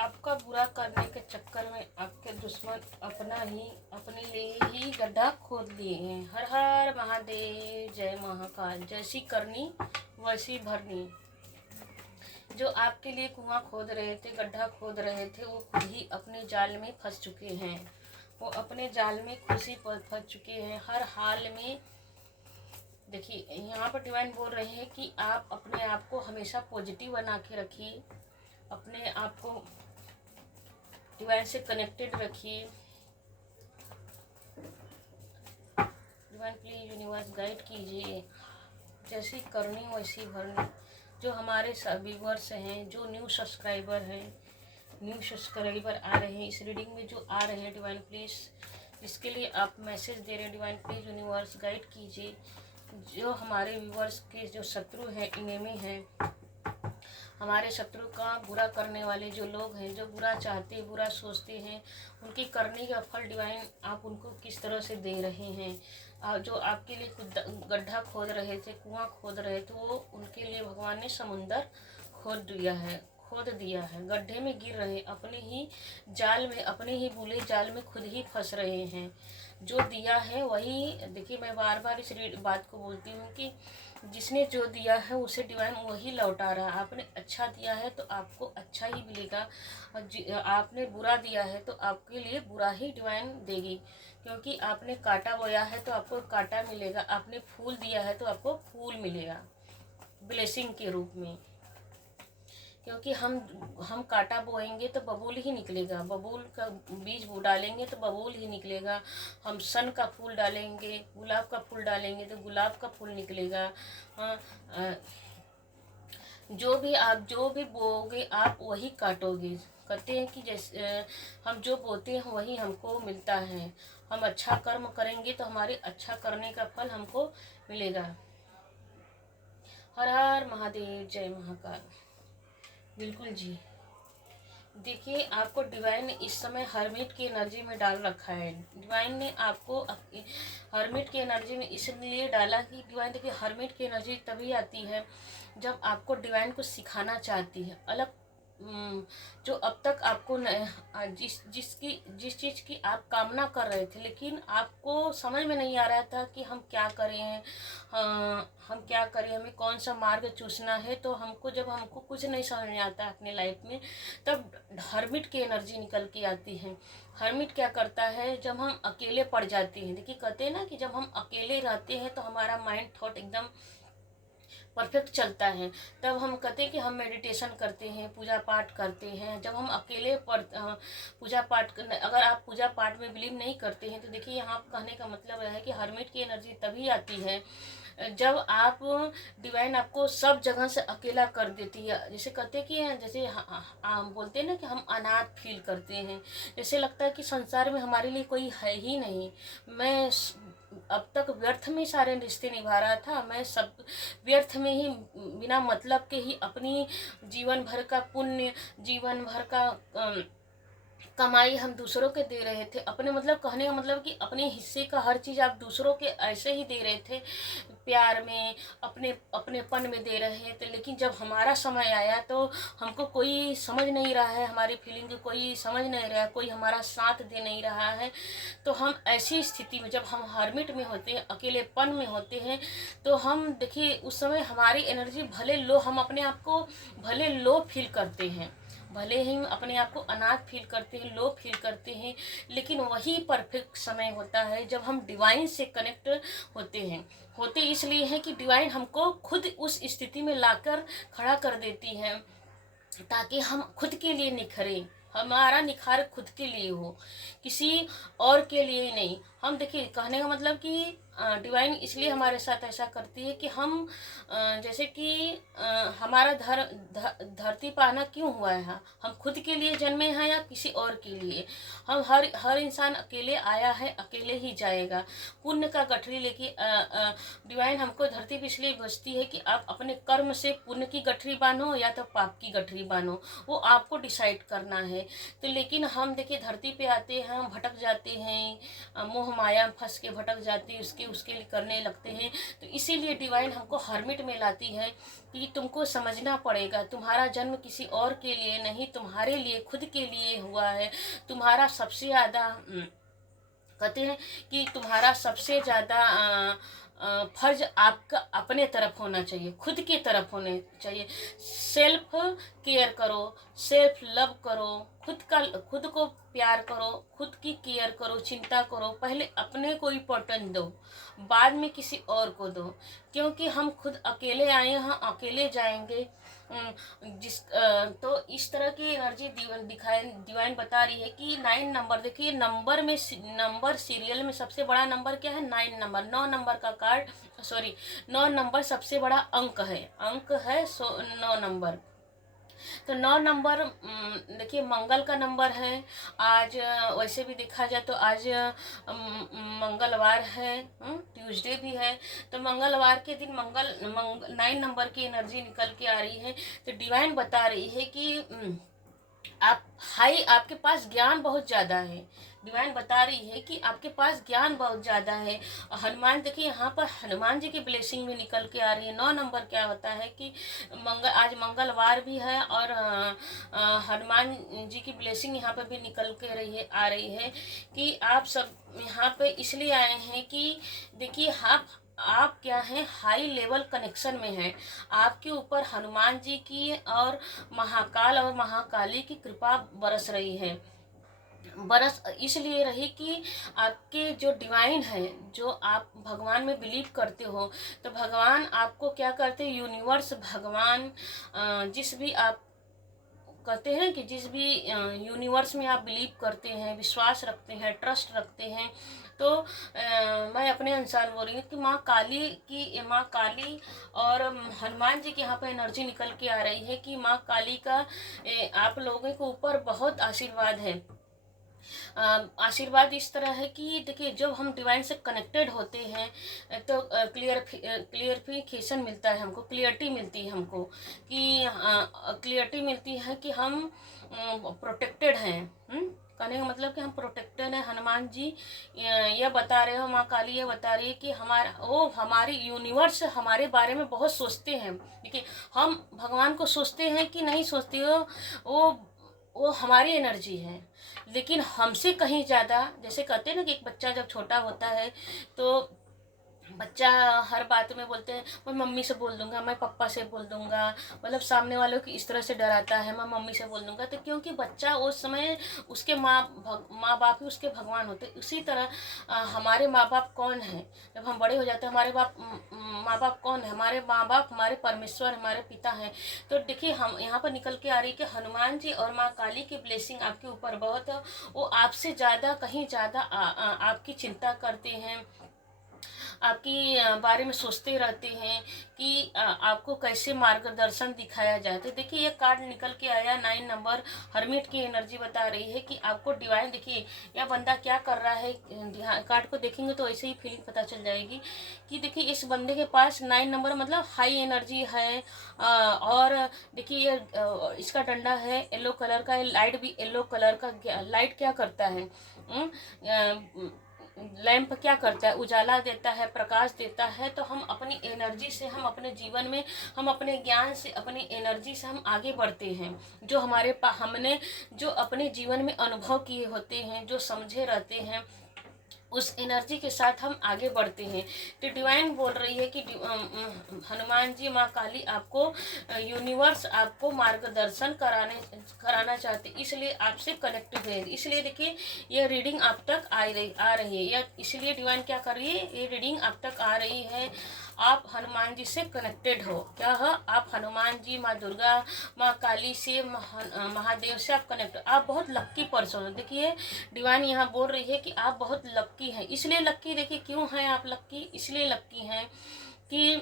आपका बुरा करने के चक्कर में आपके दुश्मन अपने लिए ही गड्ढा खोद लिए हैं। हर हर महादेव, जय महाकाल। जैसी करनी वैसी भरनी। जो आपके लिए कुआं खोद रहे थे, गड्ढा खोद रहे थे, वो खुद ही अपने जाल में फंस चुके हैं। वो अपने जाल में खुद ही फंस चुके हैं हर हाल में। देखिए यहाँ पर डिवाइन बोल रहे हैं कि आप अपने आप को हमेशा पॉजिटिव बना के रखिए, अपने आप को डिवाइन से कनेक्टेड रखिए। डिवाइन प्लीज यूनिवर्स गाइड कीजिए। जैसी करनी वैसी भरनी। जो हमारे व्यूअर्स हैं, जो न्यू सब्सक्राइबर आ रहे हैं इस रीडिंग में, जो आ रहे हैं, डिवाइन प्लीज जिसके लिए आप मैसेज दे रहे हैं, डिवाइन प्लीज यूनिवर्स गाइड कीजिए। जो हमारे व्यूअर्स के जो शत्रु हैं, इनेमी हैं, हमारे शत्रु का बुरा करने वाले जो लोग हैं, जो बुरा चाहते, बुरा सोचते हैं, उनकी करने का फल डिवाइन आप उनको किस तरह से दे रहे हैं। जो आपके लिए कुछ गड्ढा खोद रहे थे, कुआं खोद रहे थे, वो उनके लिए भगवान ने समुंदर खोद दिया है। गड्ढे में गिर रहे, अपने ही जाल में, अपने ही बुरे जाल में खुद ही फंस रहे हैं। जो दिया है वही, देखिए मैं बार बार इस बात को बोलती हूँ कि जिसने जो दिया है उसे डिवाइन वही लौटा रहा है। आपने अच्छा दिया है तो आपको अच्छा ही मिलेगा, और आपने बुरा दिया है तो आपके लिए बुरा ही डिवाइन देगी। क्योंकि आपने कांटा बोया है तो आपको कांटा मिलेगा, आपने फूल दिया है तो आपको फूल मिलेगा ब्लेसिंग के रूप में। क्योंकि हम कांटा बोएंगे तो बबूल ही निकलेगा, बबूल का बीज डालेंगे तो बबूल ही निकलेगा। हम सन का फूल डालेंगे, गुलाब का फूल डालेंगे तो गुलाब का फूल निकलेगा। जो भी बोओगे आप वही काटोगे। कहते हैं कि जैसे हम जो बोते हैं वही हमको मिलता है। हम अच्छा कर्म करेंगे तो हमारे अच्छा करने का फल हमको मिलेगा। हर हर महादेव, जय महाकाल। बिल्कुल जी। देखिए आपको डिवाइन ने इस समय हर्मिट की एनर्जी में डाल रखा है। डिवाइन ने आपको हर्मिट की एनर्जी में इसलिए डाला कि डिवाइन, देखिए हर्मिट की एनर्जी तभी आती है जब आपको डिवाइन को सिखाना चाहती है अलग, जो अब तक आपको जिस चीज़ की आप कामना कर रहे थे, लेकिन आपको समझ में नहीं आ रहा था कि हम क्या करें, हम क्या करें, हमें कौन सा मार्ग चूसना है। तो जब हमको कुछ नहीं समझ में आता है अपने लाइफ में, तब हर्मिट की एनर्जी निकल के आती है। हर्मिट क्या करता है, जब हम अकेले पड़ जाते हैं, देखिए कहते हैं ना कि जब हम अकेले रहते हैं तो हमारा माइंड थॉट एकदम परफेक्ट चलता है। तब हम कहते हैं कि हम मेडिटेशन करते हैं, पूजा पाठ करते हैं। जब हम अकेले पूजा पाठ, अगर आप पूजा पाठ में बिलीव नहीं करते हैं तो देखिए यहाँ कहने का मतलब है कि हर्मिट की एनर्जी तभी आती है जब आप डिवाइन आपको सब जगह से अकेला कर देती है। जैसे कहते हैं कि जैसे बोलते हैं ना कि हम अनाथ फील करते हैं, जैसे लगता है कि संसार में हमारे लिए कोई है ही नहीं। मैं अब तक व्यर्थ में सारे रिश्ते निभा रहा था, मैं सब व्यर्थ में ही, बिना मतलब के ही अपनी जीवन भर का पुण्य, जीवन भर का कमाई हम दूसरों के दे रहे थे। अपने मतलब कहने का मतलब कि अपने हिस्से का हर चीज़ आप दूसरों के ऐसे ही दे रहे थे, प्यार में, अपनेपन में दे रहे थे। लेकिन जब हमारा समय आया तो हमको कोई समझ नहीं रहा है, हमारी फीलिंग को कोई समझ नहीं रहा है, कोई हमारा साथ दे नहीं रहा है। तो हम ऐसी स्थिति में, जब हम हर्मिट में होते हैं, अकेलेपन में होते हैं, तो हम देखिए उस समय हमारी एनर्जी भले लो, हम अपने आप को भले लो फील करते हैं, भले ही हम अपने आप को अनाथ फील करते हैं, लो फील करते हैं, लेकिन वही परफेक्ट समय होता है जब हम डिवाइन से कनेक्ट होते इसलिए है कि डिवाइन हमको खुद उस स्थिति में लाकर खड़ा कर देती है ताकि हम खुद के लिए निखरें। हमारा निखार खुद के लिए हो, किसी और के लिए नहीं। हम देखिए कहने का मतलब कि डिवाइन इसलिए हमारे साथ ऐसा करती है कि हम जैसे कि हमारा धरती पर आना क्यों हुआ है, हम खुद के लिए जन्मे हैं या किसी और के लिए। हम हर इंसान अकेले आया है, अकेले ही जाएगा। पुण्य का गठरी लेके डिवाइन हमको धरती पर इसलिए भेजती है कि आप अपने कर्म से पुण्य की गठरी बांधो या तो पाप की गठरी बांधो, वो आपको डिसाइड करना है। तो लेकिन हम देखिए धरती पे आते हैं, हम भटक जाते हैं, मोह माया में फंस के भटक जाते हैं, उसके उसके लिए करने लगते हैं। तो इसीलिए डिवाइन हमको हर्मिट में लाती है कि तुमको समझना पड़ेगा, तुम्हारा जन्म किसी और के लिए नहीं, तुम्हारे लिए, खुद के लिए हुआ है। तुम्हारा सबसे ज़्यादा कहते हैं कि तुम्हारा सबसे ज़्यादा फर्ज आपका अपने तरफ होना चाहिए, खुद की तरफ होने चाहिए। सेल्फ केयर करो, सेल्फ लव करो, खुद को प्यार करो, खुद की केयर करो, चिंता करो। पहले अपने को इम्पोर्टेंस दो, बाद में किसी और को दो, क्योंकि हम खुद अकेले आए हैं, अकेले जाएंगे। तो इस तरह की एनर्जी डिवाइन बता रही है कि 9 नंबर, देखिए नंबर सीरियल में सबसे बड़ा नंबर क्या है? 9 नंबर। 9 नंबर का कार्ड, सॉरी, 9 नंबर सबसे बड़ा अंक है, 9 नंबर। तो 9 नंबर देखिए मंगल का नंबर है। आज वैसे भी देखा जाए तो आज मंगलवार है, ट्यूसडे भी है। तो मंगलवार के दिन 9 नंबर की एनर्जी निकल के आ रही है। तो डिवाइन बता रही है कि आपके पास ज्ञान बहुत ज़्यादा है। डिवाइन बता रही है कि आपके पास ज्ञान बहुत ज़्यादा है। हनुमान, देखिए यहाँ पर हनुमान जी की ब्लेसिंग भी निकल के आ रही है। 9 नंबर क्या होता है कि आज मंगलवार भी है और हनुमान जी की ब्लेसिंग यहाँ पर भी निकल के आ रही है कि आप सब यहाँ पे इसलिए आए हैं कि देखिए आप क्या हैं, हाई लेवल कनेक्शन में हैं। आपके ऊपर हनुमान जी की और महाकाल और महाकाली की कृपा बरस रही है। बरस इसलिए रही कि आपके जो डिवाइन है, जो आप भगवान में बिलीव करते हो, तो भगवान आपको क्या करते हैं, यूनिवर्स, भगवान, जिस भी आप कहते हैं कि जिस भी यूनिवर्स में आप बिलीव करते हैं, विश्वास रखते हैं, ट्रस्ट रखते हैं, तो मैं अपने अनुसार बोल रही हूँ कि माँ काली और हनुमान जी की यहाँ पर एनर्जी निकल के आ रही है कि माँ काली का आप लोगों के ऊपर बहुत आशीर्वाद है। आशीर्वाद इस तरह है कि देखिए जब हम डिवाइन से कनेक्टेड होते हैं तो क्लियरिफिकेशन मिलता है हमको, क्लियरिटी मिलती है हमको कि क्लियरिटी मिलती है कि हम प्रोटेक्टेड हैं। कहने का मतलब कि हम प्रोटेक्टेड हैं। हनुमान जी यह बता रहे हो, माँ काली ये बता रही है कि हमारी यूनिवर्स हमारे बारे में बहुत सोचते हैं। देखिए हम भगवान को सोचते हैं कि नहीं सोचते हो, वो हमारी एनर्जी है, लेकिन हमसे कहीं ज़्यादा, जैसे कहते हैं ना कि एक बच्चा जब छोटा होता है तो बच्चा हर बात में बोलते हैं मैं मम्मी से बोल दूंगा, मैं पापा से बोल दूंगा, मतलब सामने वालों की इस तरह से डराता है, मैं मम्मी से बोल दूंगा। तो क्योंकि बच्चा उस समय उसके माँ बाप ही उसके भगवान होते। उसी तरह हमारे माँ बाप कौन है, जब हम बड़े हो जाते हैं हमारे माँ बाप कौन है? हमारे माँ बाप हमारे परमेश्वर, हमारे पिता हैं। तो देखिए हम यहाँ पर निकल के आ रही है कि हनुमान जी और माँ काली की ब्लेसिंग आपके ऊपर बहुत है। वो आपसे ज़्यादा, कहीं ज़्यादा आपकी चिंता करते हैं, आपकी बारे में सोचते रहते हैं कि आपको कैसे मार्गदर्शन दिखाया जाए। तो देखिए ये कार्ड निकल के आया 9 नंबर, हर्मिट की एनर्जी बता रही है कि आपको डिवाइन, देखिए यह बंदा क्या कर रहा है, कार्ड को देखेंगे तो ऐसे ही फीलिंग पता चल जाएगी कि देखिए इस बंदे के पास 9 नंबर मतलब हाई एनर्जी है। और देखिए ये इसका डंडा है येलो कलर का, लाइट भी येलो कलर का। लाइट क्या करता है, लैंप क्या करता है, उजाला देता है, प्रकाश देता है। तो हम अपनी एनर्जी से, हम अपने जीवन में, हम अपने ज्ञान से, अपनी एनर्जी से हम आगे बढ़ते हैं। जो हमने जो अपने जीवन में अनुभव किए होते हैं, जो समझे रहते हैं, उस एनर्जी के साथ हम आगे बढ़ते हैं। तो डिवाइन बोल रही है कि हनुमान जी, माँ काली आपको, यूनिवर्स आपको मार्गदर्शन कराना चाहते, इसलिए आपसे कनेक्ट हुए। इसलिए देखिए ये रीडिंग आप तक आ रही है, या इसलिए डिवाइन क्या कर रही है, ये रीडिंग आप तक आ रही है। आप हनुमान जी से कनेक्टेड हो। क्या है, आप हनुमान जी, माँ दुर्गा, माँ काली से, महादेव से आप कनेक्ट, आप बहुत लक्की पर्सन हो। देखिए डिवाइन यहाँ बोल रही है कि आप बहुत लक्की हैं। इसलिए लक्की, देखिए क्यों हैं आप लक्की, इसलिए लक्की हैं कि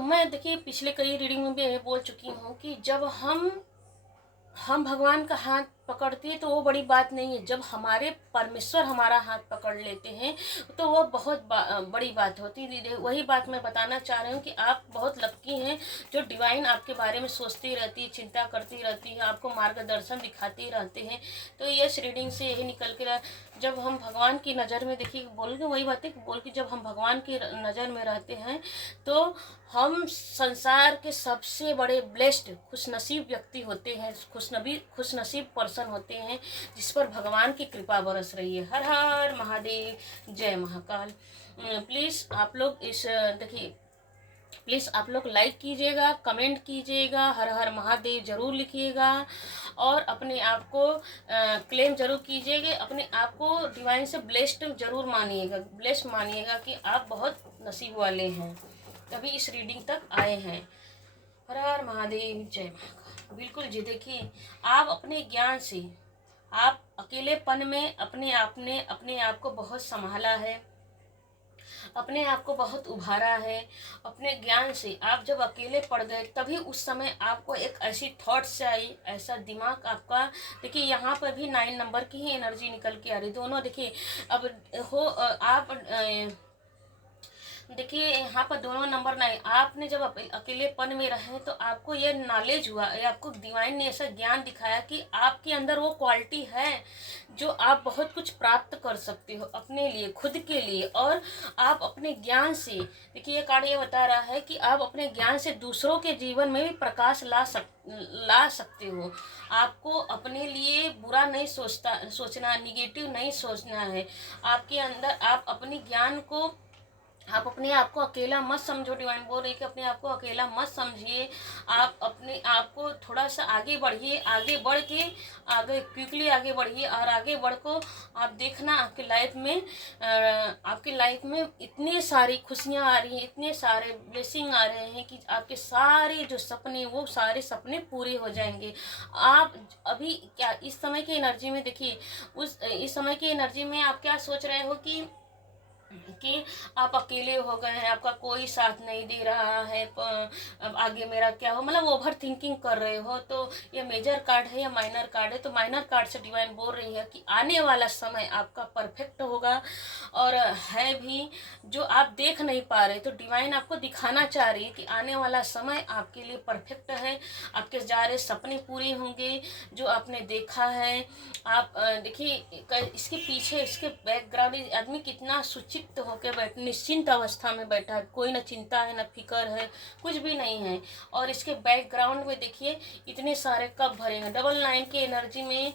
मैं देखिए पिछले कई रीडिंग में भी बोल चुकी हूँ कि जब हम भगवान का हाथ पकड़ती है तो वो बड़ी बात नहीं है, जब हमारे परमेश्वर हमारा हाथ पकड़ लेते हैं तो वो बहुत बड़ी बात होती है। वही बात मैं बताना चाह रही हूँ कि आप बहुत लक्की हैं जो डिवाइन आपके बारे में सोचती रहती है, चिंता करती रहती है, आपको मार्गदर्शन दिखाते रहते हैं। तो यस रीडिंग से यही निकल के जब हम भगवान की नज़र में, देखिए बोल के वही बात है बोल के, जब हम भगवान की नज़र में रहते हैं तो हम संसार के सबसे बड़े ब्लेस्ड खुशनसीब व्यक्ति होते हैं, खुशनसीब पर्सन होते हैं जिस पर भगवान की कृपा बरस रही है। हर हर महादेव, जय महाकाल। प्लीज़ आप लोग इस देखिए प्लीज़ आप लोग लाइक कीजिएगा, कमेंट कीजिएगा, हर हर महादेव जरूर लिखिएगा और अपने आप को क्लेम जरूर कीजिएगा, अपने आप को डिवाइन से ब्लेस्ड जरूर मानिएगा, ब्लेस्ड मानिएगा कि आप बहुत नसीब वाले हैं, तभी इस रीडिंग तक आए हैं। हर हर महादेव, जय महाकाल। बिल्कुल जी, देखिए आप अपने ज्ञान से, आप अकेलेपन में अपने आप को बहुत संभाला है, अपने आप को बहुत उभारा है। अपने ज्ञान से आप जब अकेले पड़ गए तभी उस समय आपको एक ऐसी थॉट्स आई, ऐसा दिमाग आपका, देखिए यहाँ पर भी 9 नंबर की ही एनर्जी निकल के आ रही दोनों। देखिए अब हो आप देखिए यहाँ पर दोनों नंबर नहीं, आपने जब अकेलेपन में रहे तो आपको ये नॉलेज हुआ, आपको डिवाइन ने ऐसा ज्ञान दिखाया कि आपके अंदर वो क्वालिटी है जो आप बहुत कुछ प्राप्त कर सकते हो अपने लिए, खुद के लिए। और आप अपने ज्ञान से, देखिए ये कार्ड ये बता रहा है कि आप अपने ज्ञान से दूसरों के जीवन में भी प्रकाश ला सकते हो। आपको अपने लिए बुरा नहीं सोचना, निगेटिव नहीं सोचना है। आपके अंदर आप अपने ज्ञान को, आप अपने आप को अकेला मत समझो। डिवाइन बोल रही है कि अपने आप को अकेला मत समझिए, आप अपने आप को थोड़ा सा आगे बढ़िए, आगे बढ़ के क्विकली आगे बढ़िए और आगे बढ़ को आप देखना आपकी लाइफ में इतनी सारी खुशियाँ आ रही हैं, इतने सारे ब्लेसिंग आ रहे हैं कि आपके सारे जो सपने, वो सारे सपने पूरे हो जाएंगे। आप अभी क्या इस समय की एनर्जी में, देखिए इस समय की एनर्जी में आप क्या सोच रहे हो कि आप अकेले हो गए हैं, आपका कोई साथ नहीं दे रहा है, अब आगे मेरा क्या हो, मतलब ओवर थिंकिंग कर रहे हो। तो ये मेजर कार्ड है या माइनर कार्ड है? तो माइनर कार्ड से डिवाइन बोल रही है कि आने वाला समय आपका परफेक्ट होगा और है भी, जो आप देख नहीं पा रहे। तो डिवाइन आपको दिखाना चाह रही है कि आने वाला समय आपके लिए परफेक्ट है, आपके सारे सपने पूरे होंगे जो आपने देखा है। आप देखिए इसके पीछे, इसके बैकग्राउंड, आदमी कितना सुचित होकर निश्चिंत अवस्था में बैठा है, कोई न चिंता है न फिक्र है, कुछ भी नहीं है। और इसके बैकग्राउंड में देखिए इतने सारे कप भरे हैं, 99 की एनर्जी में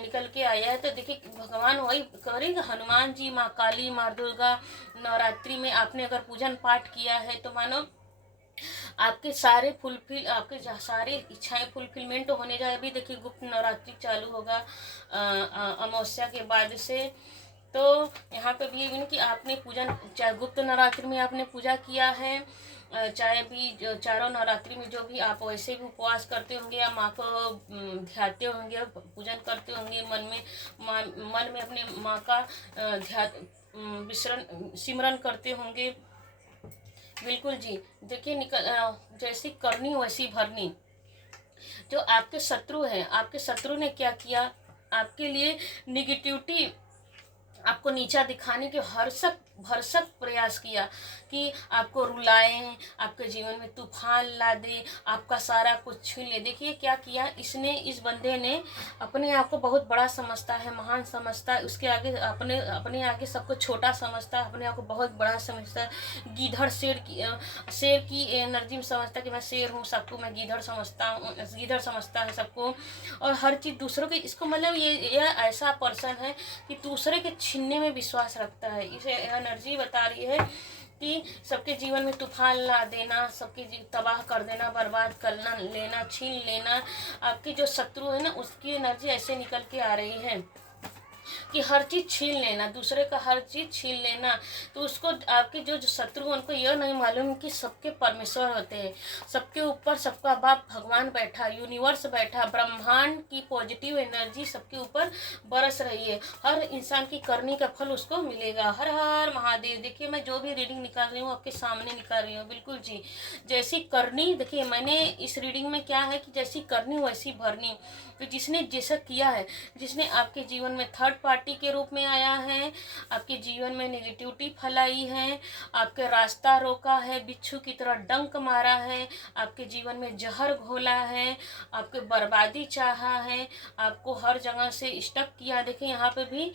निकल के आया है। तो देखिए भगवान वही करेंगे, हनुमान जी, माँ काली, माँ दुर्गा। नवरात्रि में आपने अगर पूजन पाठ किया है तो मानो आपके सारे सारे इच्छाएं फुलफिलमेंट होने जाए। अभी देखिए गुप्त नवरात्रि चालू होगा अमावस्या के बाद से। तो यहाँ पे भी ये कि आपने पूजन, चाहे गुप्त नवरात्रि में आपने पूजा किया है, चाहे भी चारों नवरात्रि में जो भी आप वैसे भी उपवास करते होंगे या माँ को ध्याते होंगे, पूजन करते होंगे, मन में अपने माँ का सिमरन करते होंगे। बिल्कुल जी, देखिए जैसी करनी वैसी भरनी। जो आपके शत्रु हैं, आपके शत्रु ने क्या किया, आपके लिए निगेटिविटी, आपको नीचा दिखाने के भरसक प्रयास किया कि आपको रुलाएं, आपके जीवन में तूफान ला दे, आपका सारा कुछ छीन ले। देखिए क्या किया इसने, इस बंदे ने अपने आप को बहुत बड़ा समझता है, महान समझता है, उसके आगे अपने आगे सबको छोटा समझता है, अपने आप को बहुत बड़ा समझता है। गीधड़ शेर की एनर्जी में समझता है कि मैं शेर हूँ, सबको मैं गीधड़ समझता है सबको, और हर चीज़ दूसरों के, इसको मतलब ये ऐसा पर्सन है कि दूसरे के छीनने में विश्वास रखता है। इसे एनर्जी बता रही है कि सबके जीवन में तूफान ला देना, सबके तबाह कर देना, बर्बाद करना, लेना, छीन लेना। आपके जो शत्रु है ना, उसकी एनर्जी ऐसे निकल के आ रही है। कि हर चीज़ छीन लेना, दूसरे का हर चीज़ छीन लेना। तो उसको आपके जो जो शत्रु, उनको यह नहीं मालूम कि सबके परमेश्वर होते हैं, सबके ऊपर सबका बाप भगवान बैठा, यूनिवर्स बैठा, ब्रह्मांड की पॉजिटिव एनर्जी सबके ऊपर बरस रही है। हर इंसान की करनी का फल उसको मिलेगा। हर हर महादेव। देखिए मैं जो भी रीडिंग निकाल रही हूँ आपके सामने निकाल रही हूँ, बिल्कुल जी। जैसी करनी, देखिए मैंने इस रीडिंग में क्या है कि जैसी करनी वैसी भरनी। तो जिसने जैसा किया है, जिसने आपके जीवन में थर्ड पार्टी के रूप में आया है, आपके जीवन में नेगेटिविटी फैलाई है, आपके रास्ता रोका है, बिच्छू की तरह डंक मारा है, आपके जीवन में जहर घोला है, आपके बर्बादी चाहा है, आपको हर जगह से स्टक किया। देखिए यहाँ पे भी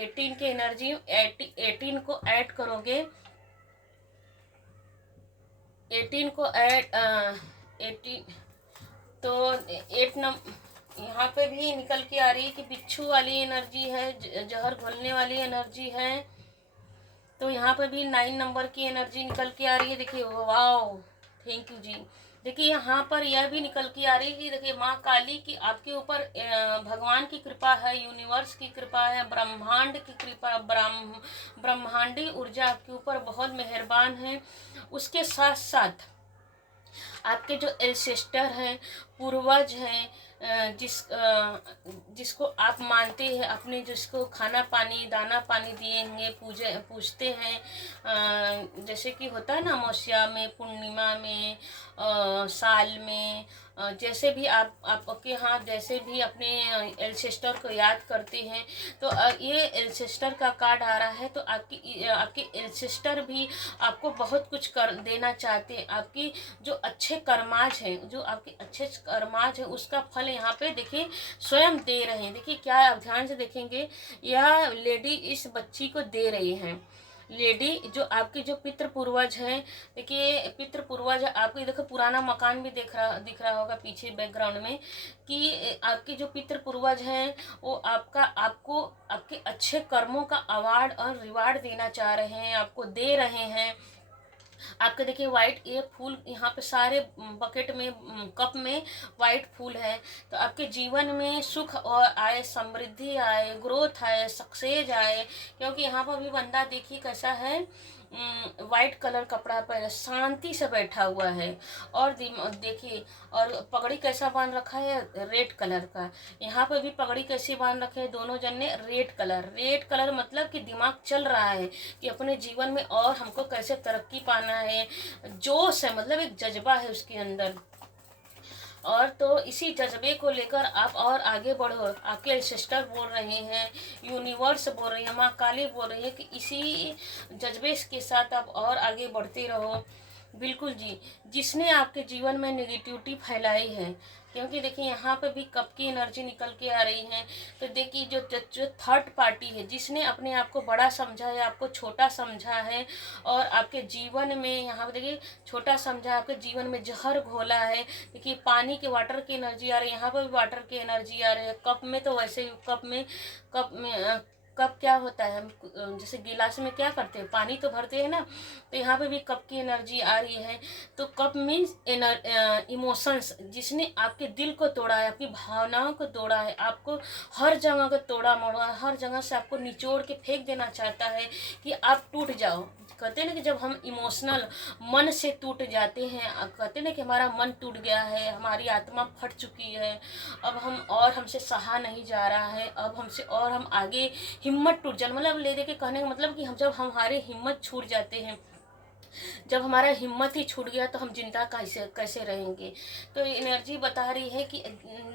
18 के एनर्जी, 18 को ऐड करोगे, 18 को ऐड 18, तो 8 यहाँ पे भी निकल के आ रही है कि बिच्छू वाली एनर्जी है, जहर घोलने वाली एनर्जी है। तो यहाँ पे भी 9 नंबर की एनर्जी निकल के आ रही है। देखिए वाओ, थैंक यू जी। देखिए यहाँ पर यह भी निकल के आ रही है कि देखिए माँ काली की आपके ऊपर भगवान की कृपा है, यूनिवर्स की कृपा है, ब्रह्मांड की कृपा, ब्रह्मांडी ऊर्जा आपके ऊपर बहुत मेहरबान है। उसके साथ साथ आपके जो एंसेस्टर हैं, पूर्वज हैं, जिसको आप मानते हैं अपने, जिसको खाना पानी दाना पानी दिएंगे, पूजते हैं, जैसे कि होता है ना अमावस्या में, पूर्णिमा में, साल में, जैसे भी आपके यहाँ जैसे भी अपने एंसेस्टर को याद करते हैं। तो ये एंसेस्टर का कार्ड आ रहा है। तो आपके एंसेस्टर भी आपको बहुत कुछ कर देना चाहते हैं। आपकी जो अच्छे कर्माज हैं, जो आपके अच्छे कर्माज है, उसका फल यहाँ पे देखिए स्वयं दे रहे हैं। देखिए क्या आप ध्यान से देखेंगे, यह लेडी इस बच्ची को दे रही है। लेडी जो आपके जो पितृ पूर्वज हैं, देखिए पितृ पूर्वज आपको देखो पुराना मकान भी दिख रहा होगा पीछे बैकग्राउंड में, कि आपके जो पितृ पूर्वज हैं वो आपको आपके अच्छे कर्मों का अवार्ड और रिवार्ड देना चाह रहे हैं, आपको दे रहे हैं। आपके देखिए वाइट ये फूल यहाँ पे सारे बकेट में, कप में वाइट फूल है। तो आपके जीवन में सुख और आए, समृद्धि आए, ग्रोथ आए, सक्सेस आए। क्योंकि यहाँ पर भी बंदा देखिए कैसा है, वाइट कलर कपड़ा पहने शांति से बैठा हुआ है। और देखिए, और पगड़ी कैसा बांध रखा है, रेड कलर का। यहाँ पे भी पगड़ी कैसी बांध रखे है दोनों जन ने, रेड कलर। रेड कलर मतलब कि दिमाग चल रहा है कि अपने जीवन में और हमको कैसे तरक्की पाना है। जोश है, मतलब एक जज्बा है उसके अंदर। और तो इसी जज्बे को लेकर आप और आगे बढ़ो। आपके सिस्टर बोल रहे हैं, यूनिवर्स बोल रही है, माँ काली बोल रही है कि इसी जज्बे के साथ आप और आगे बढ़ते रहो। बिल्कुल जी। जिसने आपके जीवन में नेगेटिविटी फैलाई है, क्योंकि देखिए यहाँ पे भी कप की एनर्जी निकल के आ रही है। तो देखिए जो थर्ड पार्टी है, जिसने अपने आप को बड़ा समझा है, आपको छोटा समझा है, और आपके जीवन में यहाँ पे देखिए छोटा समझा, आपके जीवन में जहर घोला है। देखिए पानी के वाटर की एनर्जी आ रही है, यहाँ पर भी वाटर की एनर्जी आ रही है। कप में तो वैसे ही कप क्या होता है, हम जैसे गिलास में क्या करते हैं, पानी तो भरते हैं ना। तो यहाँ पे भी कप की एनर्जी आ रही है। तो कप मीन्स इमोशंस, जिसने आपके दिल को तोड़ा है, आपकी भावनाओं को तोड़ा है, आपको हर जगह को तोड़ा मोड़ा, हर जगह से आपको निचोड़ के फेंक देना चाहता है कि आप टूट जाओ। कहते हैं ना कि जब हम इमोशनल मन से टूट जाते हैं, कहते हैं ना कि हमारा मन टूट गया है, हमारी आत्मा फट चुकी है, अब हमसे सहा नहीं जा रहा है, अब हमसे और हम आगे हिम्मत टूट जाए, मतलब ले दे के कहने का मतलब कि जब हमारे हिम्मत छूट जाते हैं, जब हमारा हिम्मत ही छूट गया तो हम जिंदा कैसे कैसे रहेंगे। तो एनर्जी बता रही है कि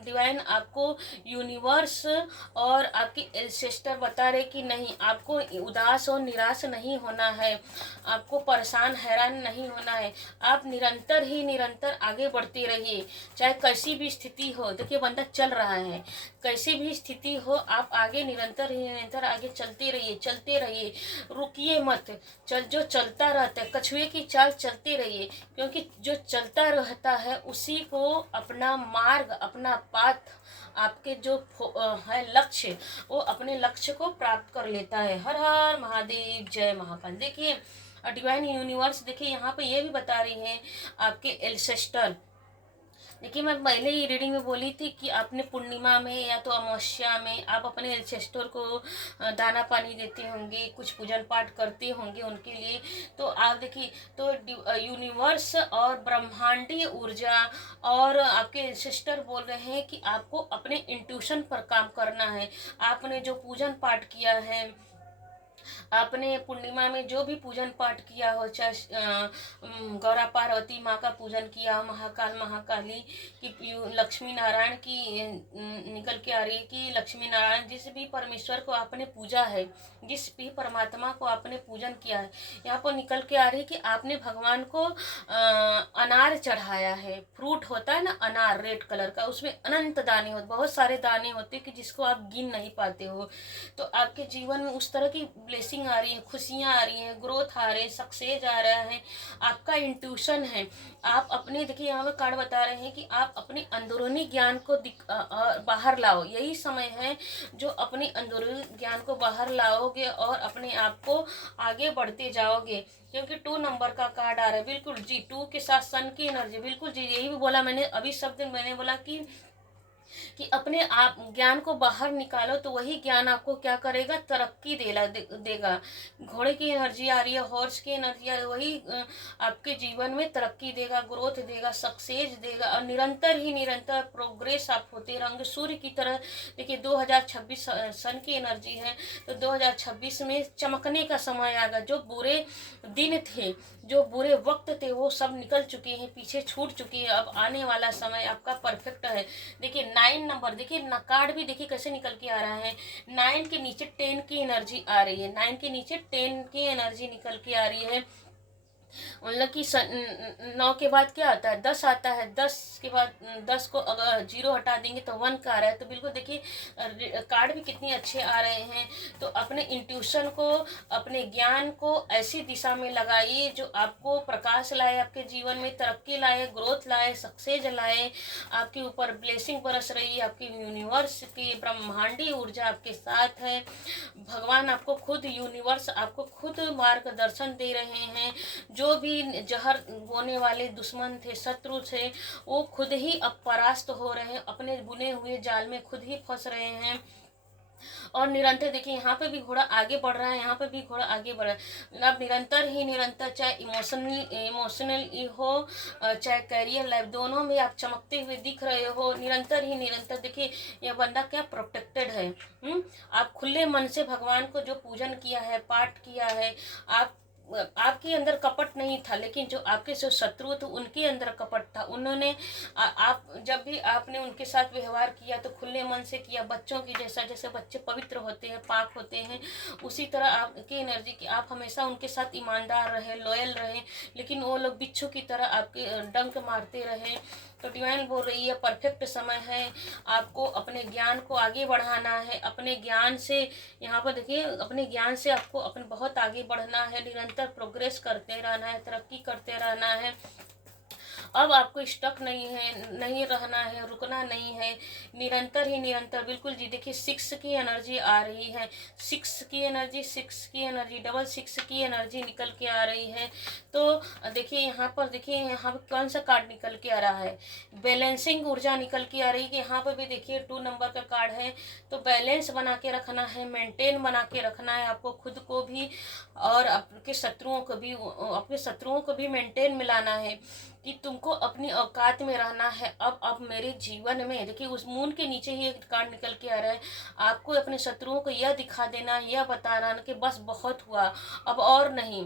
डिवाइन आपको, यूनिवर्स और आपकी एंसेस्टर बता रहे कि नहीं, आपको उदास और निराश नहीं होना है, आपको परेशान हैरान नहीं होना है। आप निरंतर आगे बढ़ते रहिए, चाहे कैसी भी स्थिति हो। देखिए बंदा चल रहा है, कैसी भी स्थिति हो, आप आगे निरंतर आगे चलते रहिए, रुकिए मत। जो चलता रहता है, कछुए की चाल चलते रहिए, क्योंकि जो चलता रहता है उसी को अपना मार्ग, अपना पाथ, आपके जो है लक्ष्य, वो अपने लक्ष्य को प्राप्त कर लेता है। हर हर महादेव, जय महाकाल। देखिए डिवाइन यूनिवर्स देखिए यहाँ पे ये भी बता रही है, आपके एंसेस्टर देखिए, मैं पहले ही रीडिंग में बोली थी कि आपने पूर्णिमा में या तो अमावस्या में आप अपने एंसेस्टर को दाना पानी देते होंगे, कुछ पूजन पाठ करते होंगे उनके लिए। तो आप देखिए, तो यूनिवर्स और ब्रह्मांडीय ऊर्जा और आपके एंसेस्टर बोल रहे हैं कि आपको अपने इंट्यूशन पर काम करना है। आपने जो पूजन पाठ किया है, आपने पूर्णिमा में जो भी पूजन पाठ किया हो, चाहे गौरा पार्वती माँ का पूजन किया, महाकाल महाकाली की, लक्ष्मी नारायण की निकल के आ रही है कि लक्ष्मी नारायण जिस भी परमेश्वर को आपने पूजा है, जिस भी परमात्मा को आपने पूजन किया है, यहाँ पर निकल के आ रही है कि आपने भगवान को अनार चढ़ाया है। फ्रूट होता है ना अनार, रेड कलर का, उसमें अनंत दाने होते, बहुत सारे दाने होते कि जिसको आप गिन नहीं पाते हो। तो आपके जीवन में उस तरह की ब्लेसिंग आ रही है, खुशियाँ आ रही हैं, ग्रोथ आ रहे हैं, सक्सेस आ रहा है। आपका इंट्यूशन है, आप अपने, देखिए यहाँ पे कार्ड बता रहे हैं कि आप अपने अंदरूनी ज्ञान को बाहर लाओ। यही समय है जो अपने अंदरूनी ज्ञान को बाहर लाओगे और अपने आप को आगे बढ़ते जाओगे। क्योंकि 2 नंबर का कार्ड आ रहा है, बिल्कुल जी, 2 के साथ सन की एनर्जी, बिल्कुल जी, यही भी बोला मैंने अभी शब्द मैंने बोला कि अपने आप ज्ञान को बाहर निकालो, तो वही ज्ञान आपको क्या करेगा, तरक्की देगा। घोड़े की एनर्जी आ रही है, हॉर्स की एनर्जी आ रही है, वही आपके जीवन में तरक्की देगा, ग्रोथ देगा, सक्सेस देगा और निरंतर ही निरंतर प्रोग्रेस आप होते रहेंगे सूर्य की तरह। देखिए 2026 सन की एनर्जी है, तो 2026 में चमकने का समय आएगा। जो बुरे दिन थे, जो बुरे वक्त थे, वो सब निकल चुके हैं, पीछे छूट चुके हैं। अब आने वाला समय आपका परफेक्ट है। देखिए 9 नंबर, देखिए कार्ड भी देखिए कैसे निकल के आ रहा है। 9 के नीचे 10 की एनर्जी आ रही है, 9 के नीचे 10 की एनर्जी निकल के आ रही है। मतलब कि 9 के बाद क्या आता है, 10 आता है। 10 के बाद 10 को अगर 0 हटा देंगे तो 1 का आ रहा है। तो बिल्कुल देखिए कार्ड भी कितने अच्छे आ रहे हैं। तो अपने इंट्यूशन को, अपने ज्ञान को ऐसी दिशा में लगाइए जो आपको प्रकाश लाए, आपके जीवन में तरक्की लाए, ग्रोथ लाए, सक्सेस लाए। आपके ऊपर ब्लेसिंग बरस रही है, आपकी यूनिवर्स की ब्रह्मांडी ऊर्जा आपके साथ है। भगवान आपको खुद, यूनिवर्स आपको खुद मार्गदर्शन दे रहे हैं। जो भी जहर बोने वाले दुश्मन थे, शत्रु थे, वो खुद ही अब परास्त हो रहे हैं, अपने बुने हुए जाल में खुद ही फंस रहे हैं। और निरंतर देखिए यहाँ पे भी घोड़ा आगे बढ़ रहा है, यहाँ पे भी घोड़ा आगे बढ़ रहा है। अब निरंतर ही निरंतर, चाहे इमोशनली हो, चाहे कैरियर लाइफ, दोनों में आप चमकते हुए दिख रहे हो। निरंतर ही निरंतर देखिए यह बंदा क्या प्रोटेक्टेड है। आप खुले मन से भगवान को जो पूजन किया है, पाठ किया है, आप आपके अंदर कपट नहीं था, लेकिन जो आपके जो शत्रु थे उनके अंदर कपट था। उन्होंने आप जब भी आपने उनके साथ व्यवहार किया तो खुले मन से किया, बच्चों की जैसा, जैसे बच्चे पवित्र होते हैं, पाक होते हैं, उसी तरह आपकी एनर्जी की आप हमेशा उनके साथ ईमानदार रहे, लॉयल रहे। लेकिन वो लोग बिच्छू की तरह आपके डंक मारते रहे। तो डिवाइन बोल रही है परफेक्ट समय है, आपको अपने ज्ञान को आगे बढ़ाना है। अपने ज्ञान से, यहाँ पर देखिए, अपने ज्ञान से आपको अपने बहुत आगे बढ़ना है, निरंतर प्रोग्रेस करते रहना है, तरक्की करते रहना है। अब आपको स्टक नहीं रहना है, रुकना नहीं है, निरंतर ही निरंतर। बिल्कुल जी, देखिए 6 की एनर्जी आ रही है, 6 की एनर्जी, 6 की एनर्जी, डबल 6 की एनर्जी निकल के आ रही है। तो देखिए यहाँ पर, देखिए यहाँ पर कौन सा कार्ड निकल के आ रहा है, बैलेंसिंग ऊर्जा निकल के आ रही है। कि यहाँ पर भी देखिए 2 नंबर का कार्ड है। तो बैलेंस बना के रखना है, मेंटेन बना के रखना है आपको, खुद को भी और आपके शत्रुओं को भी, अपने शत्रुओं को भी मेंटेन मिलाना है कि तुमको अपनी औकात में रहना है। अब मेरे जीवन में देखिए उस मून के नीचे ही एक कार्ड निकल के आ रहा है। आपको अपने शत्रुओं को यह दिखा देना, यह बताना कि बस बहुत हुआ, अब और नहीं,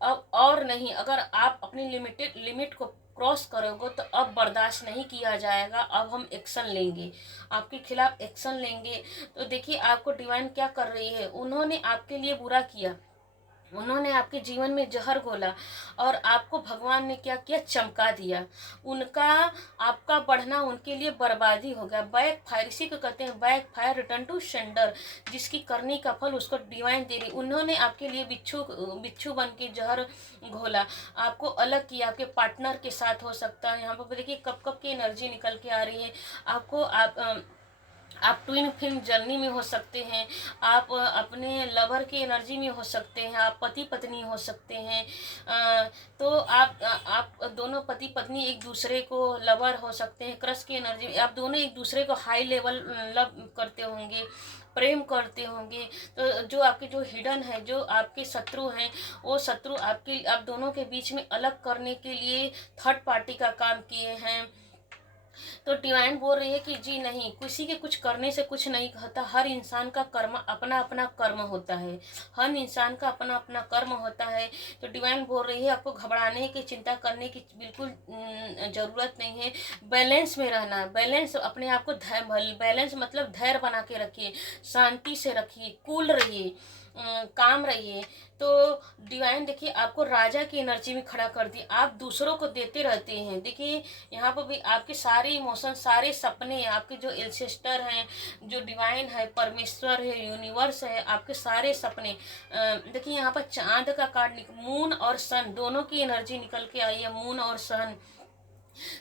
अब और नहीं। अगर आप अपनी लिमिट को क्रॉस करोगे तो अब बर्दाश्त नहीं किया जाएगा, अब हम एक्शन लेंगे, आपके खिलाफ एक्शन लेंगे। तो देखिए आपको डिवाइन क्या कर रही है, उन्होंने आपके लिए बुरा किया, उन्होंने आपके जीवन में जहर घोला और आपको भगवान ने क्या किया, चमका दिया। उनका, आपका बढ़ना उनके लिए बर्बादी हो गया। बैक फायर, इसी को कहते हैं back fire, return to sender. जिसकी करनी का फल उसको डिवाइन दे रही। उन्होंने आपके लिए बिच्छू बन के जहर घोला, आपको अलग किया, आपके पार्टनर के साथ हो सकता है। यहाँ पर देखिए कब कब की एनर्जी निकल के आ रही है। आपको आप ट्विन फिल्म जर्नी में हो सकते हैं, आप अपने लवर की एनर्जी में हो सकते हैं, आप पति पत्नी हो सकते हैं। तो आप दोनों पति पत्नी एक दूसरे को लवर हो सकते हैं, क्रश की एनर्जी में आप दोनों एक दूसरे को हाई लेवल लव करते होंगे, प्रेम करते होंगे। तो जो आपके जो हिडन है, जो आपके शत्रु हैं, वो शत्रु आपके आप दोनों के बीच में अलग करने के लिए थर्ड पार्टी का काम किए हैं। तो डिवाइन बोल रही है कि जी नहीं, किसी के कुछ करने से कुछ नहीं होता। हर इंसान का कर्म अपना अपना कर्म होता है, हर इंसान का अपना अपना कर्म होता है। तो डिवाइन बोल रही है आपको घबराने की, चिंता करने की बिल्कुल ज़रूरत नहीं है। बैलेंस में रहना, बैलेंस, अपने आप को बैलेंस मतलब धैर्य बना के रखिए, शांति से रखिए, कूल रहिए, काम रहिए। तो डिवाइन देखिए आपको राजा की एनर्जी में खड़ा कर दी। आप दूसरों को देते रहते हैं। देखिए यहाँ पर भी आपके सारे इमोशन, सारे सपने, आपके जो एंसेस्टर हैं, जो डिवाइन है, परमेश्वर है, यूनिवर्स है, आपके सारे सपने। देखिए यहाँ पर चांद का कार्ड, मून और सन दोनों की एनर्जी निकल के आई है, मून और सन।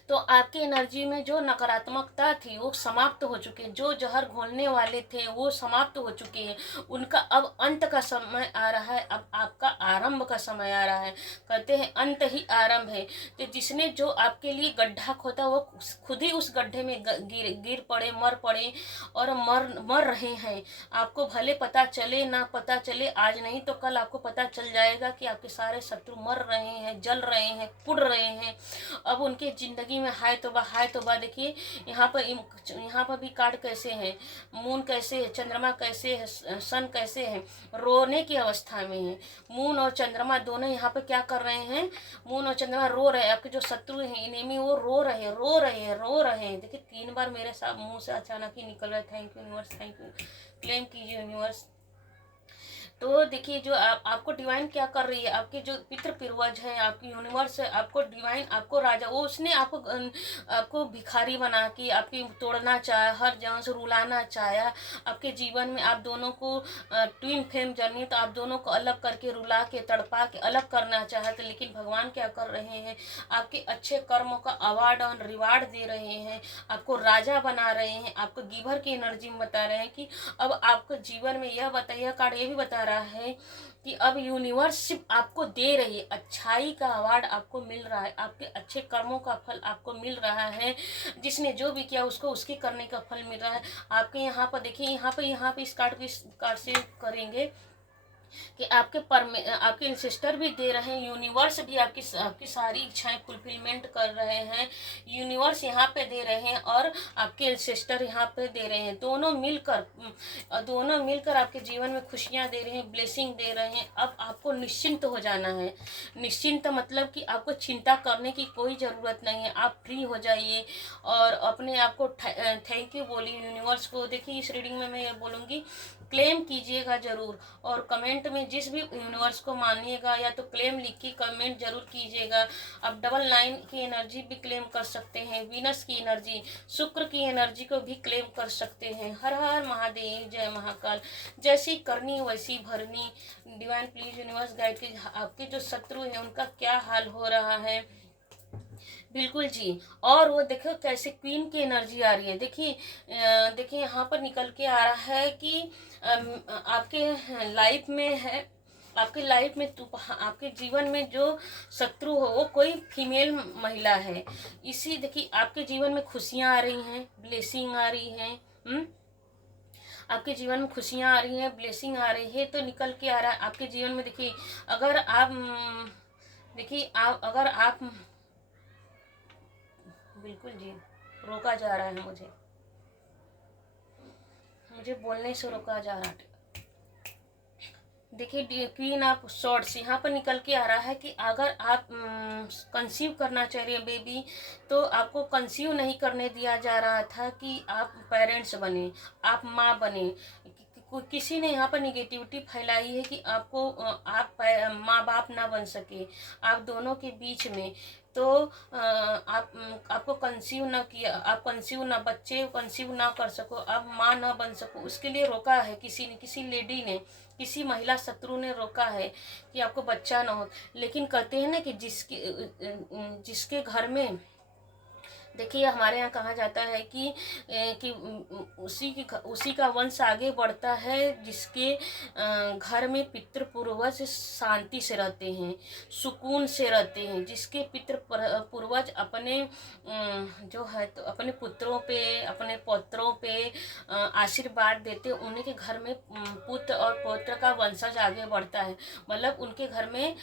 तो आपकी एनर्जी में जो नकारात्मकता थी वो समाप्त हो चुकी है, जो जहर घोलने वाले थे वो समाप्त हो चुके हैं। उनका अब अंत का समय आ रहा है, अब आपका आरंभ का समय आ रहा है। कहते हैं अंत ही आरंभ है। तो जिसने जो आपके लिए गड्ढा खोदा वो खुद ही उस गड्ढे में गिर पड़े, मर पड़े, और मर रहे हैं। आपको भले पता चले ना पता चले, आज नहीं तो कल आपको पता चल जाएगा कि आपके सारे शत्रु मर रहे हैं, जल रहे हैं, पुड़ रहे हैं। अब उनके जिंदगी में हाय तौबा। देखिए यहाँ पर भी कार्ड कैसे हैं, मून कैसे है, चंद्रमा कैसे है, सन कैसे है, रोने की अवस्था में है। मून और चंद्रमा दोनों यहाँ पर क्या कर रहे हैं, मून और चंद्रमा रो रहे हैं। आपके जो शत्रु हैं, इनेमी, वो रो रहे हैं। देखिए 3 बार मेरे साथ मुंह से अचानक ही निकल रहा है। Thank you universe, thank you, claim कीजिए यूनिवर्स। तो देखिए जो आपको डिवाइन क्या कर रही है, आपके जो पितृ पूर्वज है, आपकी यूनिवर्स है, आपको डिवाइन, आपको राजा, वो उसने आपको भिखारी बना के आपकी तोड़ना चाहा, हर जगह से रुलाना चाहा। आपके जीवन में आप दोनों को ट्विन फ्लेम जर्नी, तो आप दोनों को अलग करके, रुला के, तड़पा के अलग करना चाहते, लेकिन भगवान क्या कर रहे हैं, आपके अच्छे कर्मों का अवार्ड और रिवार्ड दे रहे हैं, आपको राजा बना रहे हैं, आपको गिवर की एनर्जी में बता रहे हैं कि अब आपको जीवन में यह कार्ड ये भी बता रहा है कि अब यूनिवर्स सिर्फ आपको दे रही है, अच्छाई का अवार्ड आपको मिल रहा है, आपके अच्छे कर्मों का फल आपको मिल रहा है। जिसने जो भी किया उसको उसके करने का फल मिल रहा है। आपके यहाँ पर देखिए, यहाँ पे इस कार्ड से करेंगे कि आपके इंसिस्टर भी दे रहे हैं, यूनिवर्स भी आपकी सारी इच्छाएं फुलफिलमेंट कर रहे हैं। यूनिवर्स यहाँ पे दे रहे हैं और आपके इंसिस्टर यहाँ पे दे रहे हैं। दोनों मिलकर आपके जीवन में खुशियाँ दे रहे हैं, ब्लेसिंग दे रहे हैं। अब आपको निश्चिंत हो जाना है। निश्चिंत मतलब कि आपको चिंता करने की कोई ज़रूरत नहीं है। आप फ्री हो जाइए और अपने आप को थैंक यू बोलिए यूनिवर्स को। देखिए इस रीडिंग में मैं ये बोलूँगी, क्लेम कीजिएगा ज़रूर, और कमेंट में जिस भी यूनिवर्स को मानिएगा या तो क्लेम लिख के कमेंट जरूर कीजिएगा। आप 99 की एनर्जी भी क्लेम कर सकते हैं, वीनस की एनर्जी, शुक्र की एनर्जी को भी क्लेम कर सकते हैं। हर हर महादेव, जय महाकाल। जैसी करनी वैसी भरनी। डिवाइन प्लीज यूनिवर्स गाइड कीजिए, आपके जो शत्रु हैं उनका क्या हाल हो रहा है। बिल्कुल जी। और वो देखो कैसे क्वीन की एनर्जी आ रही है। देखिए यहाँ पर निकल के आ रहा है कि आपके लाइफ में है, आपके लाइफ में आपके जीवन में जो शत्रु हो वो कोई फीमेल महिला है। इसी देखिए आपके जीवन में खुशियाँ आ रही हैं, ब्लेसिंग आ रही हैं। आपके जीवन में खुशियाँ आ रही हैं, ब्लेसिंग आ रही है। तो निकल के आ रहा है आपके जीवन में। देखिए अगर आप बिल्कुल जी, रोका जा रहा है, मुझे बोलने से रोका जा रहा है। देखिए क्वीन ऑफ सॉर्ड्स यहाँ पर निकल के आ रहा है कि अगर आप कंसीव करना चाह रहे हैं बेबी, तो आपको कंसीव नहीं करने दिया जा रहा था कि आप पेरेंट्स बने, आप माँ बने। किसी ने यहाँ पर निगेटिविटी फैलाई है कि आप माँ बाप ना बन सके आप दोनों के बीच में। तो आपको कंसीव ना किया, आप कंसीव ना, बच्चे कंसीव ना कर सको, आप माँ ना बन सको, उसके लिए रोका है किसी ने, किसी लेडी ने, किसी महिला शत्रु ने रोका है कि आपको बच्चा ना हो। लेकिन कहते हैं ना कि जिसके घर में देखिए हमारे यहाँ कहा जाता है कि उसी का वंश आगे बढ़ता है जिसके घर में पितृ पूर्वज शांति से रहते हैं, सुकून से रहते हैं, जिसके पितृ पूर्वज अपने जो है तो अपने पुत्रों पे, अपने पौत्रों पे आशीर्वाद देते, उन्हीं के घर में पुत्र और पौत्र का वंशज आगे बढ़ता है, मतलब उनके घर में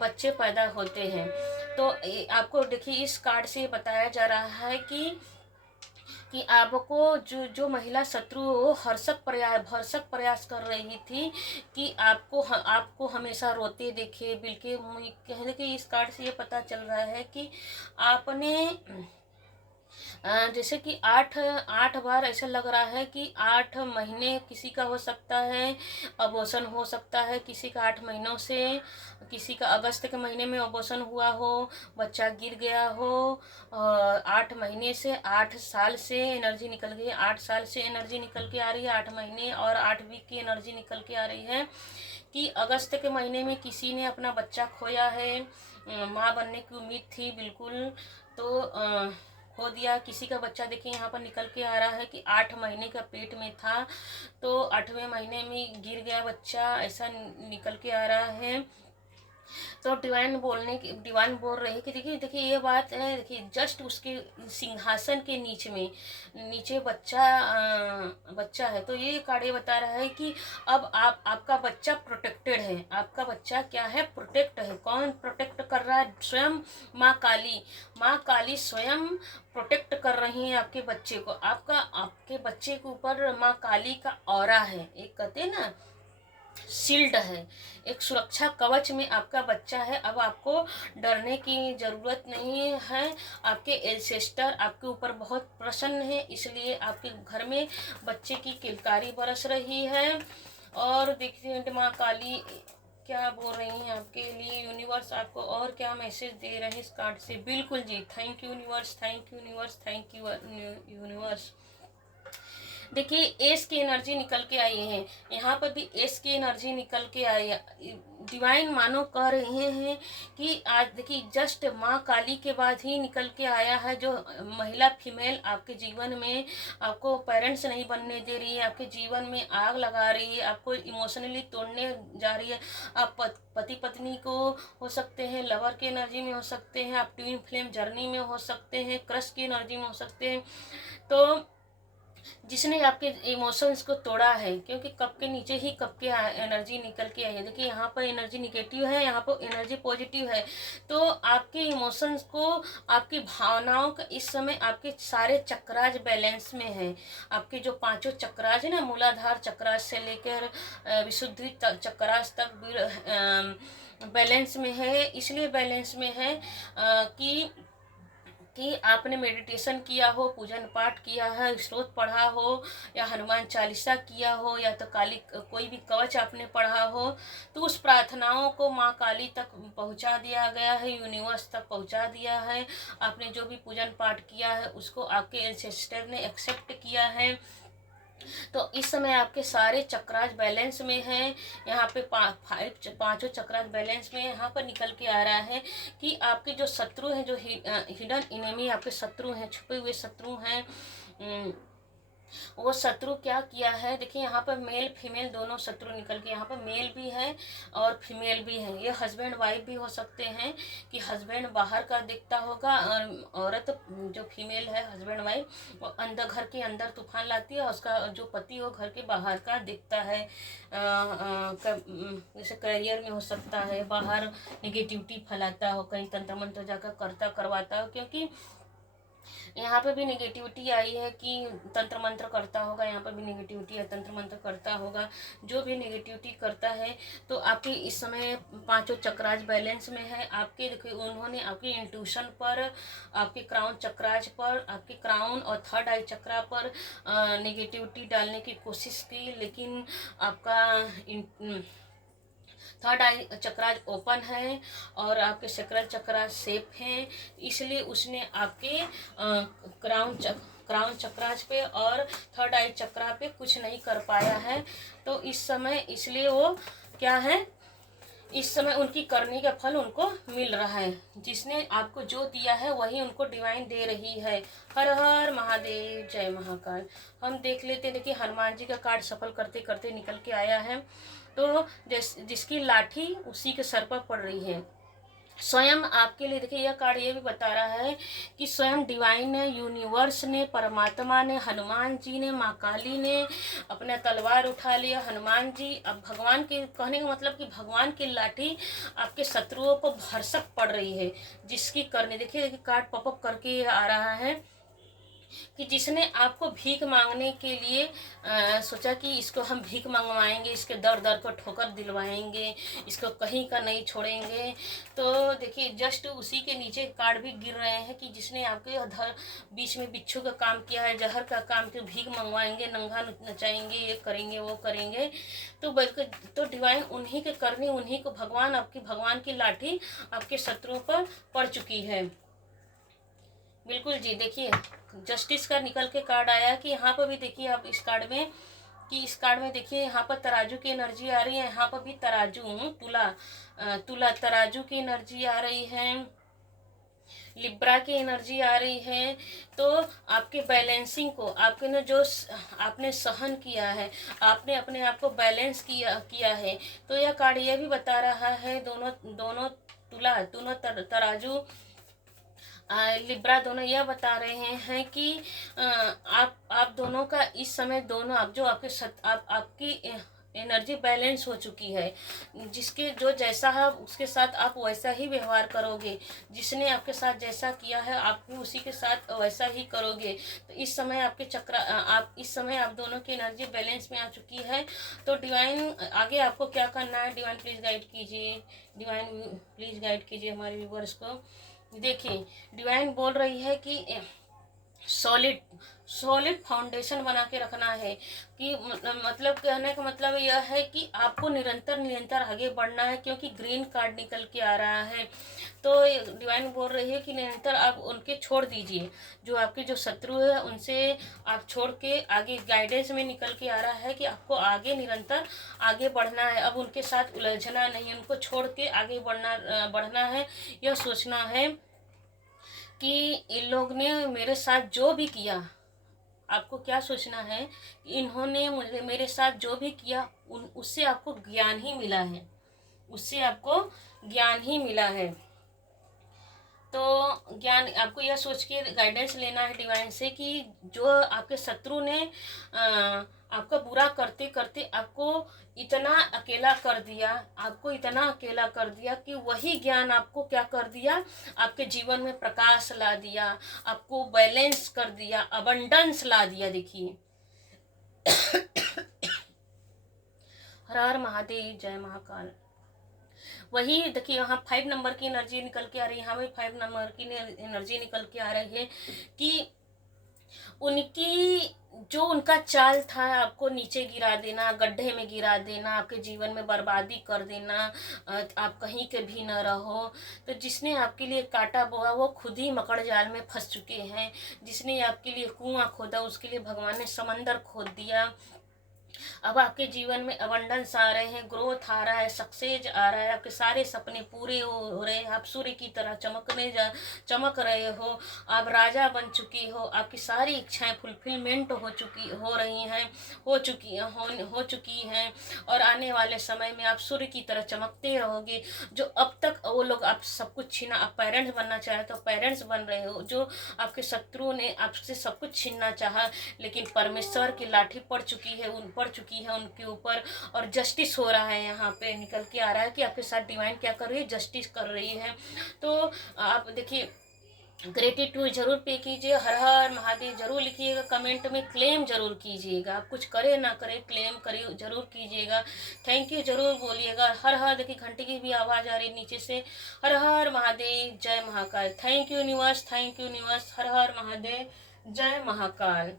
बच्चे पैदा होते हैं। तो आपको देखिए इस कार्ड से बताया जा रहा है कि आपको जो जो महिला शत्रु भरसक प्रयास कर रही थी कि आपको हमेशा रोते देखे, बिल्कुल कहने के इस कार्ड से ये पता चल रहा है कि आपने जैसे कि आठ बार ऐसा लग रहा है कि 8 महीने किसी का हो सकता है अबॉर्शन हो सकता है, किसी का 8 महीनों से, किसी का अगस्त के महीने में अबॉर्शन हुआ हो, बच्चा गिर गया हो, 8 महीने से 8 साल से एनर्जी निकल गई, 8 साल से एनर्जी निकल के आ रही है, 8 महीने और 8 वीक की एनर्जी निकल के आ रही है कि अगस्त के महीने में किसी ने अपना बच्चा खोया है, माँ बनने की उम्मीद थी बिल्कुल, तो खो दिया। किसी का बच्चा देखिए यहाँ पर निकल के आ रहा है कि 8 महीने का पेट में था, तो 8वें महीने में गिर गया बच्चा, ऐसा निकल के आ रहा है। तो डिवाइन बोल रहे हैं कि देखिए ये बात है, देखिए जस्ट उसके सिंहासन के नीचे बच्चा है। तो ये कार्ड ये बता रहा है कि अब आपका बच्चा प्रोटेक्टेड है, आपका बच्चा क्या है, प्रोटेक्ट है। कौन प्रोटेक्ट कर रहा है? स्वयं माँ काली स्वयं प्रोटेक्ट कर रही है आपके बच्चे को। आपके बच्चे के ऊपर माँ काली का ऑरा है, एक कहते हैं ना शील्ड है, एक सुरक्षा कवच में आपका बच्चा है। अब आपको डरने की जरूरत नहीं है, आपके एंसेस्टर आपके ऊपर बहुत प्रसन्न है, इसलिए आपके घर में बच्चे की किलकारी बरस रही है। और देखिए माँ काली क्या बोल रही हैं आपके लिए, यूनिवर्स आपको और क्या मैसेज दे रहे हैं इस कार्ड से। बिल्कुल जी, thank you universe, thank you universe, thank you universe. देखिए एस की एनर्जी निकल के आई है, यहाँ पर भी एस की एनर्जी निकल के आई है। डिवाइन मानो कह रहे हैं कि आज देखिए जस्ट माँ काली के बाद ही निकल के आया है, जो महिला फीमेल आपके जीवन में आपको पेरेंट्स नहीं बनने दे रही है, आपके जीवन में आग लगा रही है, आपको इमोशनली तोड़ने जा रही है। आप पति पत्नी को हो सकते हैं, लवर की एनर्जी में हो सकते हैं, आप ट्विन फ्लेम जर्नी में हो सकते हैं, क्रश की एनर्जी में हो सकते हैं। तो जिसने आपके इमोशंस को तोड़ा है, क्योंकि कप के नीचे ही कप की एनर्जी निकल के आई है। देखिए यहाँ पर एनर्जी निगेटिव है, यहाँ पर एनर्जी पॉजिटिव है। तो आपके इमोशंस को, आपकी भावनाओं का इस समय आपके सारे चक्राज बैलेंस में है। आपके जो 5 चक्राज है ना, मूलाधार चक्राज से लेकर विशुद्धि चक्राज तक बैलेंस में है। इसलिए बैलेंस में है कि आपने मेडिटेशन किया हो, पूजन पाठ किया है, स्तोत्र पढ़ा हो, या हनुमान चालीसा किया हो, या तो काली कोई भी कवच आपने पढ़ा हो, तो उस प्रार्थनाओं को माँ काली तक पहुँचा दिया गया है, यूनिवर्स तक पहुँचा दिया है। आपने जो भी पूजन पाठ किया है उसको आपके एंसेस्टर ने एक्सेप्ट किया है। तो इस समय आपके सारे चक्राज बैलेंस में हैं। यहाँ पे 5 चक्राज बैलेंस में यहाँ पर निकल के आ रहा है कि आपके जो शत्रु हैं, जो हिडन इनेमी आपके शत्रु हैं, छुपे हुए शत्रु हैं, वो शत्रु क्या किया है। देखिए यहाँ पर मेल फीमेल दोनों शत्रु निकल के, यहाँ पर मेल भी है और फीमेल भी है। ये हस्बैंड वाइफ भी हो सकते हैं कि हस्बैंड बाहर का दिखता होगा और औरत जो फीमेल है हस्बैंड वाइफ वो घर के अंदर तूफान लाती है, उसका जो पति वो घर के बाहर का दिखता है। जैसे करियर में हो सकता है, बाहर निगेटिविटी फैलाता हो, कहीं तंत्र मंत्र जाकर करवाता हो, क्योंकि यहाँ पे भी नेगेटिविटी आई है कि तंत्र मंत्र करता होगा। यहाँ पर भी नेगेटिविटी है, तंत्र मंत्र करता होगा। जो भी नेगेटिविटी करता है, तो आपके इस समय 5 चक्राज बैलेंस में है। आपके देखिए उन्होंने आपके इंट्यूशन पर, आपके क्राउन चक्राज पर, आपके क्राउन और 3rd आई चक्रा पर नेगेटिविटी डालने की कोशिश की, लेकिन आपका 3rd आई चक्राज ओपन है और आपके सेक्रल चक्राज सेफ हैं। इसलिए उसने आपके क्राउन चक्राज पे और 3rd आई चक्रा पे कुछ नहीं कर पाया है। तो इस समय इसलिए वो क्या है, इस समय उनकी करने का फल उनको मिल रहा है। जिसने आपको जो दिया है वही उनको डिवाइन दे रही है। हर हर महादेव, जय महाकाल। हम देख लेते हैं। देखिए हनुमान जी का कार्ड सफल करते करते निकल के आया है। तो जिसकी लाठी उसी के सर पर पड़ रही है। स्वयं आपके लिए देखिए यह कार्ड ये भी बता रहा है कि स्वयं डिवाइन ने, यूनिवर्स ने, परमात्मा ने, हनुमान जी ने, माँ काली ने अपना तलवार उठा लिया। हनुमान जी अब भगवान के कहने का मतलब कि भगवान की लाठी आपके शत्रुओं पर भरसक पड़ रही है। जिसकी करने देखिए कार्ड पॉपअप करके आ रहा है कि जिसने आपको भीख मांगने के लिए सोचा कि इसको हम भीख मंगवाएंगे, इसके दर दर को ठोकर दिलवाएंगे, इसको कहीं का नहीं छोड़ेंगे। तो देखिए जस्ट उसी के नीचे कार्ड भी गिर रहे हैं कि जिसने आपके बीच में बिच्छू का काम किया है, जहर का काम किया, भीख मंगवाएंगे, नंगा नचाएंगे, ये करेंगे वो करेंगे। तो बल्कि तो डिवाइन उन्हीं के करने, उन्हीं को भगवान की लाठी आपके शत्रुओं पर पड़ चुकी है। बिल्कुल जी। देखिए जस्टिस का निकल के कार्ड आया कि यहाँ पर भी देखिए आप इस कार्ड में इस कार्ड में देखिए यहाँ पर तराजू की एनर्जी आ रही है। यहाँ पर भी तराजू, तुला तराजू की एनर्जी आ रही है, लिब्रा की एनर्जी आ रही है। तो आपके बैलेंसिंग को आपके ने जो आपने सहन किया है, आपने अपने आप को बैलेंस किया है। तो यह कार्ड यह भी बता रहा है दोनों तराजू लिब्रा दोनों यह बता रहे हैं कि आप दोनों का इस समय दोनों आपकी एनर्जी बैलेंस हो चुकी है। जिसके जो जैसा है उसके साथ आप वैसा ही व्यवहार करोगे। जिसने आपके साथ जैसा किया है आप भी उसी के साथ वैसा ही करोगे। तो इस समय इस समय आप दोनों की एनर्जी बैलेंस में आ चुकी है। तो डिवाइन आगे आपको क्या करना है, डिवाइन प्लीज गाइड कीजिए, डिवाइन प्लीज गाइड कीजिए हमारे व्यूवर्स को। देखिए डिवाइन बोल रही है कि सॉलिड फाउंडेशन बना के रखना है। कि मतलब कहने का मतलब यह है कि आपको निरंतर आगे बढ़ना है, क्योंकि ग्रीन कार्ड निकल के आ रहा है। तो डिवाइन बोल रही है कि निरंतर आप उनके छोड़ दीजिए, जो शत्रु है उनसे आप छोड़ के आगे गाइडेंस में निकल के आ रहा है कि आपको आगे निरंतर आगे बढ़ना है। अब उनके साथ उलझना नहीं, उनको छोड़ के आगे बढ़ना है। यह सोचना है कि इन लोग ने मेरे साथ जो भी किया, आपको क्या सोचना है, इन्होंने मेरे साथ जो भी किया उससे आपको ज्ञान ही मिला है, उससे आपको ज्ञान ही मिला है। तो ज्ञान आपको यह सोच के गाइडेंस लेना है डिवाइन से कि जो आपके शत्रु ने आपका बुरा करते करते आपको इतना अकेला कर दिया कि वही ज्ञान आपको क्या कर दिया, आपके जीवन में प्रकाश ला दिया, आपको बैलेंस कर दिया, अबंडेंस ला दिया। देखिए हर हर महादेव, जय महाकाल। वही देखिए यहाँ 5 नंबर की एनर्जी निकल के आ रही है, यहाँ भी 5 नंबर की एनर्जी निकल के आ रही है कि उनका चाल था आपको नीचे गिरा देना, गड्ढे में गिरा देना, आपके जीवन में बर्बादी कर देना, आप कहीं के भी न रहो। तो जिसने आपके लिए काटा बोआ वो खुद ही मकड़ जाल में फंस चुके हैं। जिसने आपके लिए कुआं खोदा उसके लिए भगवान ने समंदर खोद दिया। अब आपके जीवन में अबंडेंस आ रहे हैं, ग्रोथ आ रहा है, सक्सेस आ रहा है, आपके सारे सपने पूरे हो रहे हैं, आप सूर्य की तरह चमक रहे हो, आप राजा बन चुकी हो, आपकी सारी इच्छाएं फुलफिलमेंट हो चुकी हैं और आने वाले समय में आप सूर्य की तरह चमकते रहोगे। जो अब तक वो लोग आप सब कुछ छीना, आप पेरेंट्स बनना चाहे तो पेरेंट्स बन रहे हो। जो आपके शत्रु ने आपसे सब कुछ छीनना चाहा, लेकिन परमेश्वर की लाठी पड़ चुकी है उनके ऊपर और जस्टिस हो रहा है। यहाँ पे निकल के आ रहा है कि आपके साथ डिवाइन क्या कर रही है, जस्टिस कर रही है। तो आप देखिए ग्रेटिट्यूड जरूर पे कीजिए, हर हर महादेव जरूर लिखिएगा, कमेंट में क्लेम जरूर कीजिएगा। आप कुछ करे ना करे क्लेम करिए जरूर कीजिएगा, थैंक यू जरूर बोलिएगा। हर हर देखिए घंटे की भी आवाज़ आ रही नीचे से। हर हर महादेव, जय महाकाल। थैंक यू यूनिवर्स, हर हर महादेव, जय महाकाल।